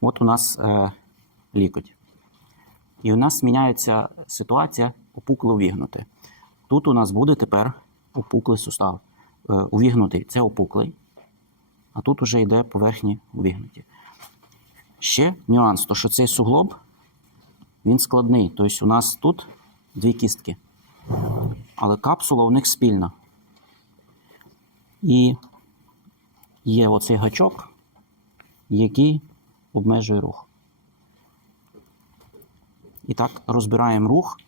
От у нас е, лікоть. І у нас зміняється ситуація опукло увігнути. Тут у нас буде тепер опуклий сустав. Е, увігнутий це опуклий, а тут уже йде поверхні увігнуті. Ще нюанс, то що цей суглоб він складний. Тобто у нас тут дві кістки, але капсула у них спільна. І є оцей гачок, який обмежує рух. І так розбираємо рух,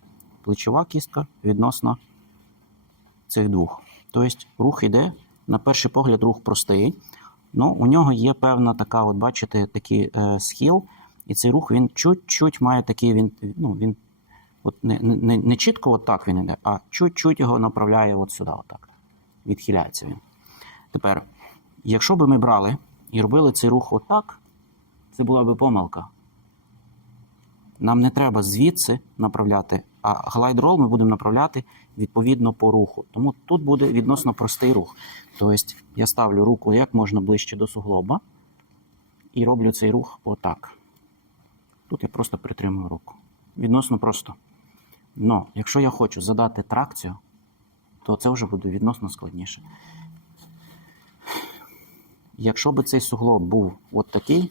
плечова кістка відносно цих двох. Тобто рух йде, на перший погляд, рух простий. Ну, у нього є певна така, от бачите, такий е, схил, і цей рух він чуть-чуть має такий, він, ну, він от не, не, не чітко от так він йде, а чуть-чуть його направляє от сюди, отак. Відхиляється він. Тепер, якщо би ми брали і робили цей рух отак, це була би помилка. Нам не треба звідси направляти, а глайд-рол ми будемо направляти відповідно по руху. Тому тут буде відносно простий рух. Тобто я ставлю руку як можна ближче до суглоба і роблю цей рух отак. Тут я просто притримую руку. Відносно просто. Но якщо я хочу задати тракцію, то це вже буде відносно складніше. Якщо би цей суглоб був от такий,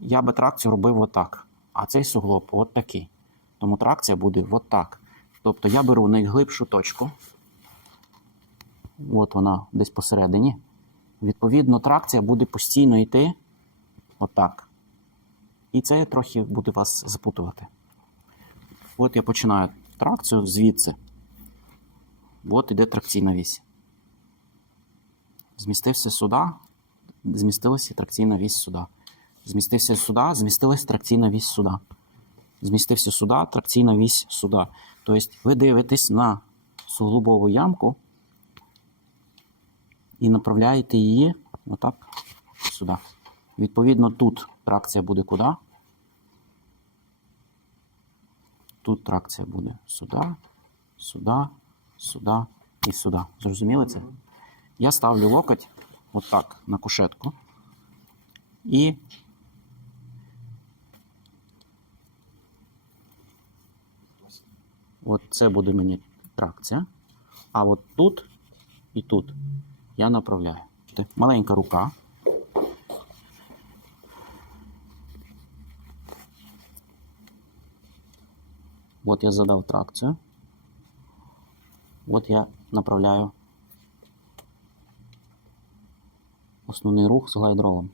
я би тракцію робив отак. А цей суглоб от такий. Тому тракція буде отак. Тобто я беру найглибшу точку. От вона десь посередині. Відповідно, тракція буде постійно йти отак. І це трохи буде вас запутувати. От я починаю тракцію звідси. От іде тракційна вісь. Змістився сюди, змістилася тракційна вісь сюди. Змістився сюди, змістилась тракційна вісь сюди. Змістився сюди, тракційна вісь сюди. Тобто ви дивитесь на суглобову ямку і направляєте її отак сюди. Відповідно, тут тракція буде куди? Тут тракція буде сюди, сюди, сюди і сюди. Зрозуміли це? Я ставлю локоть отак на кушетку. І от це буде мені тракція. А от тут і тут я направляю. Маленька рука. От я задав тракцію. От я направляю основний рух з глайдролом.